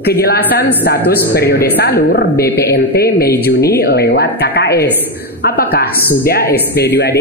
Kejelasan status periode salur BPNT Mei-Juni lewat KKS. Apakah sudah SP2D?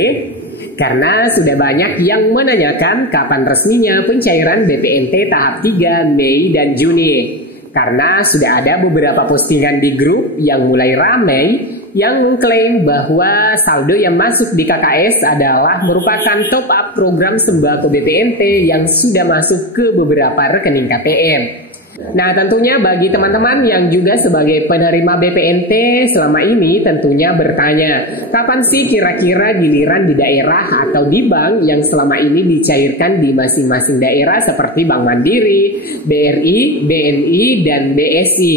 Karena sudah banyak yang menanyakan kapan resminya pencairan BPNT tahap 3 Mei dan Juni. Karena sudah ada beberapa postingan di grup yang mulai ramai yang mengklaim bahwa saldo yang masuk di KKS adalah merupakan top up program sembako BPNT yang sudah masuk ke beberapa rekening KPM. Nah, tentunya bagi teman-teman yang juga sebagai penerima BPNT selama ini tentunya bertanya, kapan sih kira-kira giliran di daerah atau di bank yang selama ini dicairkan di masing-masing daerah seperti Bank Mandiri, BRI, BNI, dan BSI?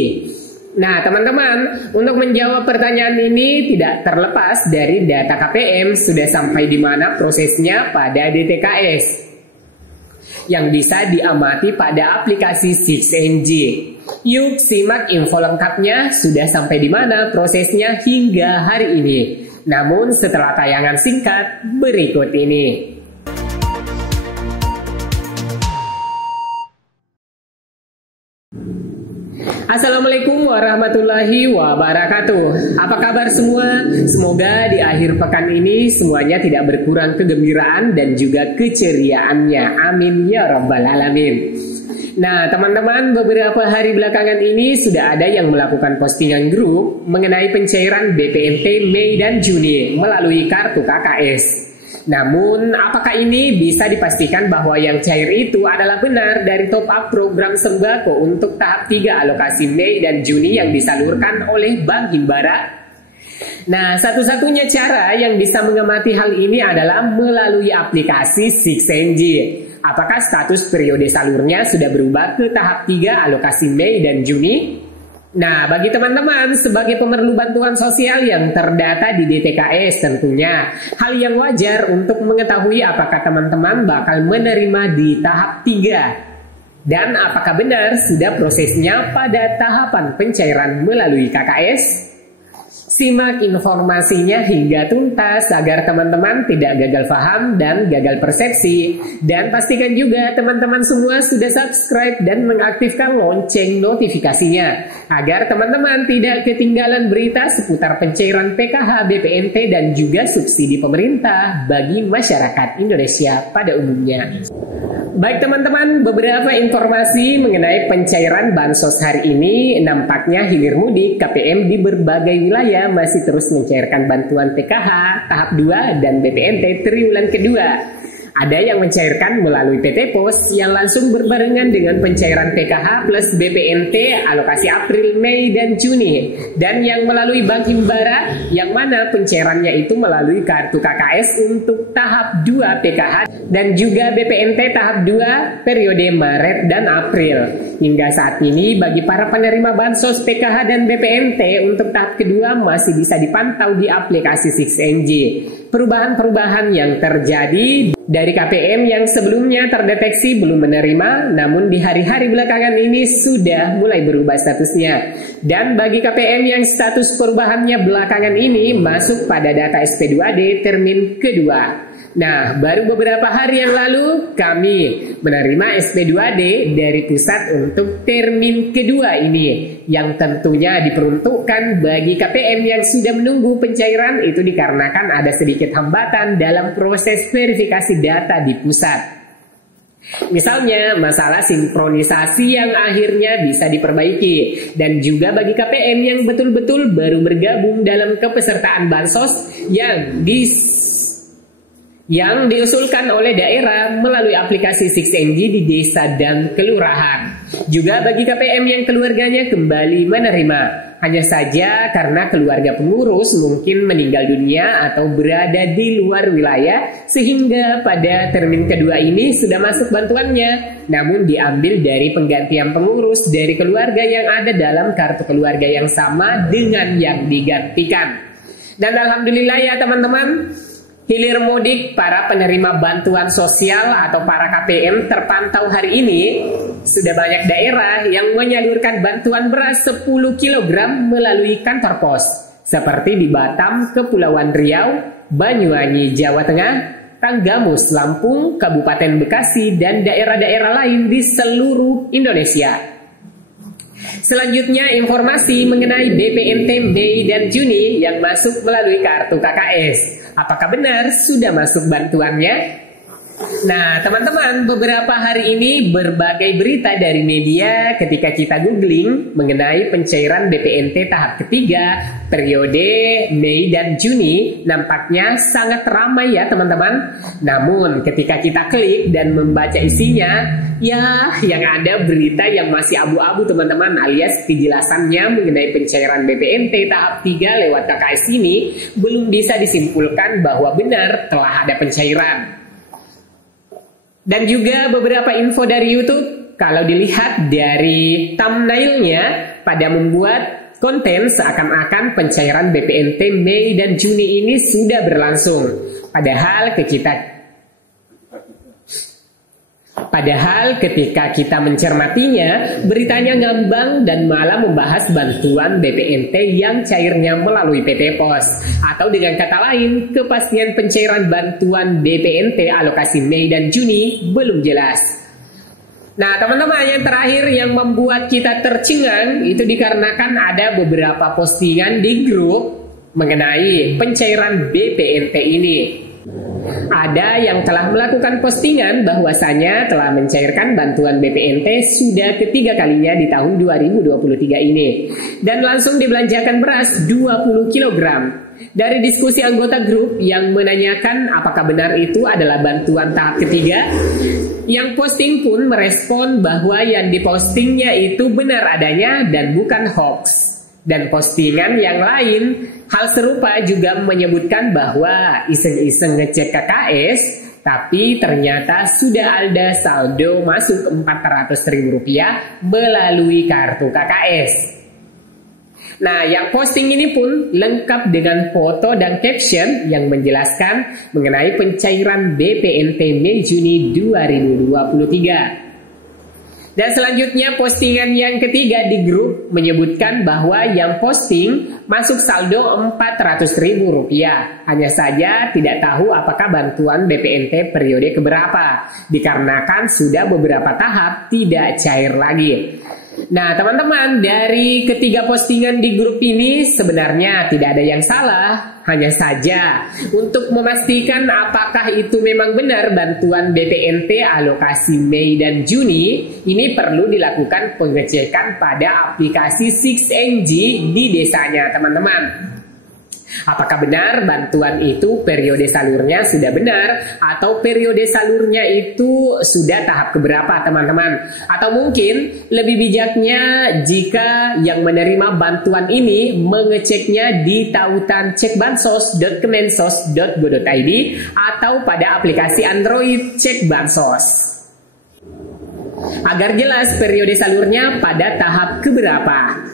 Nah, teman-teman, untuk menjawab pertanyaan ini tidak terlepas dari data KPM sudah sampai di mana prosesnya pada DTKS yang bisa diamati pada aplikasi 6NG. Yuk simak info lengkapnya sudah sampai di mana prosesnya hingga hari ini. Namun setelah tayangan singkat berikut ini. Assalamualaikum warahmatullahi wabarakatuh. Apa kabar semua? Semoga di akhir pekan ini semuanya tidak berkurang kegembiraan dan juga keceriaannya. Amin ya rabbal alamin. Nah, teman-teman, beberapa hari belakangan ini sudah ada yang melakukan postingan grup mengenai pencairan BPNT Mei dan Juni melalui kartu KKS. Namun, apakah ini bisa dipastikan bahwa yang cair itu adalah benar dari top up program sembako untuk tahap 3 alokasi Mei dan Juni yang disalurkan oleh Bank Himbara? Nah, satu-satunya cara yang bisa mengamati hal ini adalah melalui aplikasi 6NG. Apakah status periode salurnya sudah berubah ke tahap 3 alokasi Mei dan Juni? Nah, bagi teman-teman sebagai pemerlu bantuan sosial yang terdata di DTKS tentunya hal yang wajar untuk mengetahui apakah teman-teman bakal menerima di tahap 3 dan apakah benar sudah prosesnya pada tahapan pencairan melalui KKS. Simak informasinya hingga tuntas agar teman-teman tidak gagal paham dan gagal persepsi. Dan pastikan juga teman-teman semua sudah subscribe dan mengaktifkan lonceng notifikasinya agar teman-teman tidak ketinggalan berita seputar pencairan PKH, BPNT, dan juga subsidi pemerintah bagi masyarakat Indonesia pada umumnya. Baik teman-teman, beberapa informasi mengenai pencairan bansos hari ini. Nampaknya hilir mudik KPM di berbagai wilayah masih terus mencairkan bantuan PKH tahap 2 dan BPNT triwulan kedua. Ada yang mencairkan melalui PT Pos yang langsung berbarengan dengan pencairan PKH plus BPNT alokasi April, Mei, dan Juni. Dan yang melalui Bank Himbara yang mana pencairannya itu melalui kartu KKS untuk tahap 2 PKH dan juga BPNT tahap 2 periode Maret dan April. Hingga saat ini bagi para penerima bansos PKH dan BPNT untuk tahap kedua masih bisa dipantau di aplikasi 6NG. Perubahan-perubahan yang terjadi dari KPM yang sebelumnya terdeteksi belum menerima, namun di hari-hari belakangan ini sudah mulai berubah statusnya. Dan bagi KPM yang status perubahannya belakangan ini masuk pada data SP2D termin kedua. Nah, baru beberapa hari yang lalu kami menerima SP2D dari pusat untuk termin kedua ini, yang tentunya diperuntukkan bagi KPM yang sudah menunggu pencairan itu dikarenakan ada sedikit hambatan dalam proses verifikasi data di pusat. Misalnya masalah sinkronisasi yang akhirnya bisa diperbaiki, dan juga bagi KPM yang betul-betul baru bergabung dalam kepesertaan bansos yang diusulkan oleh daerah melalui aplikasi 6NG di desa dan kelurahan. Juga bagi KPM yang keluarganya kembali menerima, hanya saja karena keluarga pengurus mungkin meninggal dunia atau berada di luar wilayah, sehingga pada termin kedua ini sudah masuk bantuannya, namun diambil dari penggantian pengurus dari keluarga yang ada dalam kartu keluarga yang sama dengan yang digantikan. Dan alhamdulillah ya teman-teman, hilir mudik para penerima bantuan sosial atau para KPM terpantau hari ini. Sudah banyak daerah yang menyalurkan bantuan beras 10 kg melalui kantor pos, seperti di Batam, Kepulauan Riau, Banyuwangi, Jawa Tengah, Tanggamus, Lampung, Kabupaten Bekasi, dan daerah-daerah lain di seluruh Indonesia. Selanjutnya informasi mengenai BPNT Mei dan Juni yang masuk melalui kartu KKS. Apakah benar sudah masuk bantuannya? Nah teman-teman, beberapa hari ini berbagai berita dari media ketika kita googling mengenai pencairan BPNT tahap ketiga periode Mei dan Juni nampaknya sangat ramai ya teman-teman. Namun ketika kita klik dan membaca isinya, ya yang ada berita yang masih abu-abu teman-teman, alias kejelasannya mengenai pencairan BPNT tahap 3 lewat KKS ini belum bisa disimpulkan bahwa benar telah ada pencairan. Dan juga beberapa info dari YouTube, kalau dilihat dari thumbnailnya pada membuat konten seakan-akan pencairan BPNT Mei dan Juni ini sudah berlangsung. Padahal ketika kita mencermatinya, beritanya ngambang dan malah membahas bantuan BPNT yang cairnya melalui PT Pos. Atau dengan kata lain, kepastian pencairan bantuan BPNT alokasi Mei dan Juni belum jelas. Nah teman-teman, yang terakhir yang membuat kita tercengang itu dikarenakan ada beberapa postingan di grup mengenai pencairan BPNT ini. Ada yang telah melakukan postingan bahwasanya telah mencairkan bantuan BPNT sudah ketiga kalinya di tahun 2023 ini. Dan langsung dibelanjakan beras 20 kg. Dari diskusi anggota grup yang menanyakan apakah benar itu adalah bantuan tahap ketiga, yang posting pun merespon bahwa yang dipostingnya itu benar adanya dan bukan hoax. Dan postingan yang lain hal serupa juga menyebutkan bahwa iseng-iseng ngecek KKS, tapi ternyata sudah ada saldo masuk Rp400.000 melalui kartu KKS. Nah, yang posting ini pun lengkap dengan foto dan caption yang menjelaskan mengenai pencairan BPNT Mei Juni 2023. Dan selanjutnya postingan yang ketiga di grup menyebutkan bahwa yang posting masuk saldo Rp400.000. Hanya saja tidak tahu apakah bantuan BPNT periode keberapa, dikarenakan sudah beberapa tahap tidak cair lagi. Nah teman-teman, dari ketiga postingan di grup ini sebenarnya tidak ada yang salah. Hanya saja untuk memastikan apakah itu memang benar bantuan BPNT alokasi Mei dan Juni, ini perlu dilakukan pengecekan pada aplikasi 6NG di desanya teman-teman. Apakah benar bantuan itu periode salurnya sudah benar, atau periode salurnya itu sudah tahap keberapa teman-teman? Atau mungkin lebih bijaknya jika yang menerima bantuan ini mengeceknya di tautan cekbansos.kemensos.go.id atau pada aplikasi Android Cek Bansos, agar jelas periode salurnya pada tahap keberapa.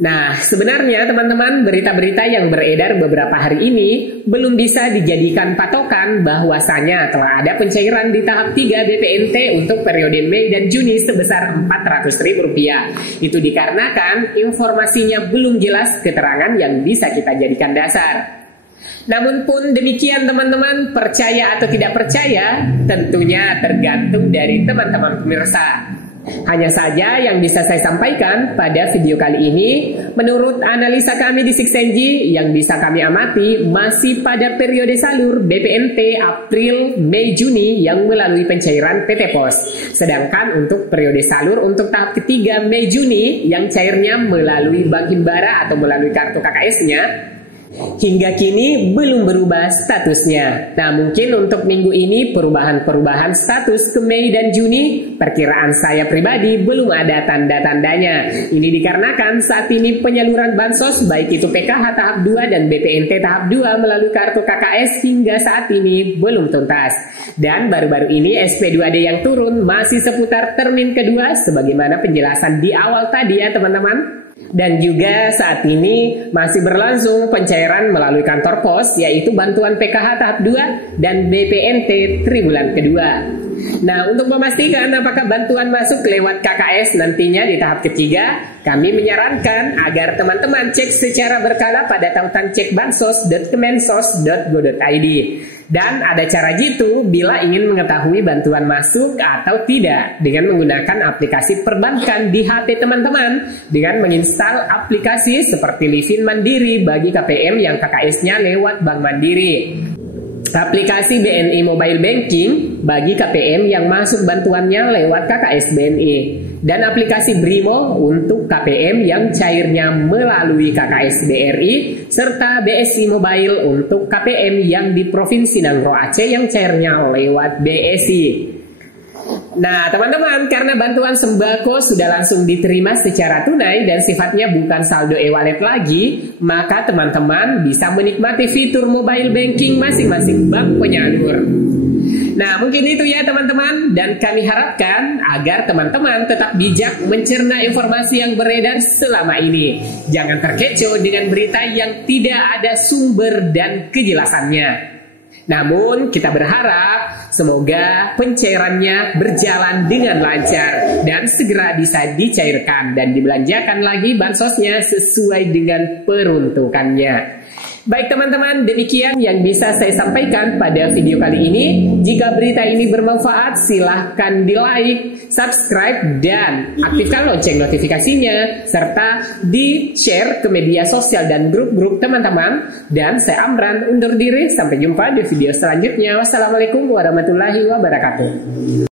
Nah, sebenarnya teman-teman, berita-berita yang beredar beberapa hari ini belum bisa dijadikan patokan bahwasanya telah ada pencairan di tahap 3 BPNT untuk periode Mei dan Juni sebesar Rp400.000. Itu dikarenakan informasinya belum jelas keterangan yang bisa kita jadikan dasar. Namun pun demikian teman-teman, percaya atau tidak percaya tentunya tergantung dari teman-teman pemirsa. Hanya saja yang bisa saya sampaikan pada video kali ini, menurut analisa kami di 6NG yang bisa kami amati masih pada periode salur BPNT April, Mei, Juni yang melalui pencairan PT Pos. Sedangkan untuk periode salur untuk tahap ketiga Mei, Juni yang cairnya melalui Bank Himbara atau melalui kartu KKS-nya, hingga kini belum berubah statusnya. Nah mungkin untuk minggu ini perubahan status ke Mei dan Juni, perkiraan saya pribadi belum ada tanda-tandanya. Ini dikarenakan saat ini penyaluran bansos baik itu PKH tahap 2 dan BPNT tahap 2 melalui kartu KKS hingga saat ini belum tuntas. Dan baru-baru ini SP2D yang turun masih seputar termin kedua sebagaimana penjelasan di awal tadi ya teman-teman. Dan juga saat ini masih berlangsung pencairan melalui kantor pos, yaitu bantuan PKH tahap 2 dan BPNT tribulan kedua. Nah, untuk memastikan apakah bantuan masuk lewat KKS nantinya di tahap ketiga, kami menyarankan agar teman-teman cek secara berkala pada tautan cekbansos.kemensos.go.id. Dan ada cara gitu bila ingin mengetahui bantuan masuk atau tidak dengan menggunakan aplikasi perbankan di HP teman-teman dengan menginstal aplikasi seperti Livin Mandiri bagi KPM yang KKS-nya lewat Bank Mandiri, aplikasi BNI Mobile Banking bagi KPM yang masuk bantuannya lewat KKS BNI, dan aplikasi Brimo untuk KPM yang cairnya melalui KKS BRI, serta BSI Mobile untuk KPM yang di Provinsi Nangro Aceh yang cairnya lewat BSI. Nah, teman-teman, karena bantuan sembako sudah langsung diterima secara tunai dan sifatnya bukan saldo e-wallet lagi, maka teman-teman bisa menikmati fitur mobile banking masing-masing bank penyalur. Nah, mungkin itu ya teman-teman, dan kami harapkan agar teman-teman tetap bijak mencerna informasi yang beredar selama ini. Jangan terkecoh dengan berita yang tidak ada sumber dan kejelasannya. Namun kita berharap semoga pencairannya berjalan dengan lancar dan segera bisa dicairkan dan dibelanjakan lagi bansosnya sesuai dengan peruntukannya. Baik teman-teman, demikian yang bisa saya sampaikan pada video kali ini. Jika berita ini bermanfaat, silahkan di-like, subscribe, dan aktifkan lonceng notifikasinya, serta di-share ke media sosial dan grup-grup teman-teman. Dan saya Amran undur diri, sampai jumpa di video selanjutnya. Wassalamualaikum warahmatullahi wabarakatuh.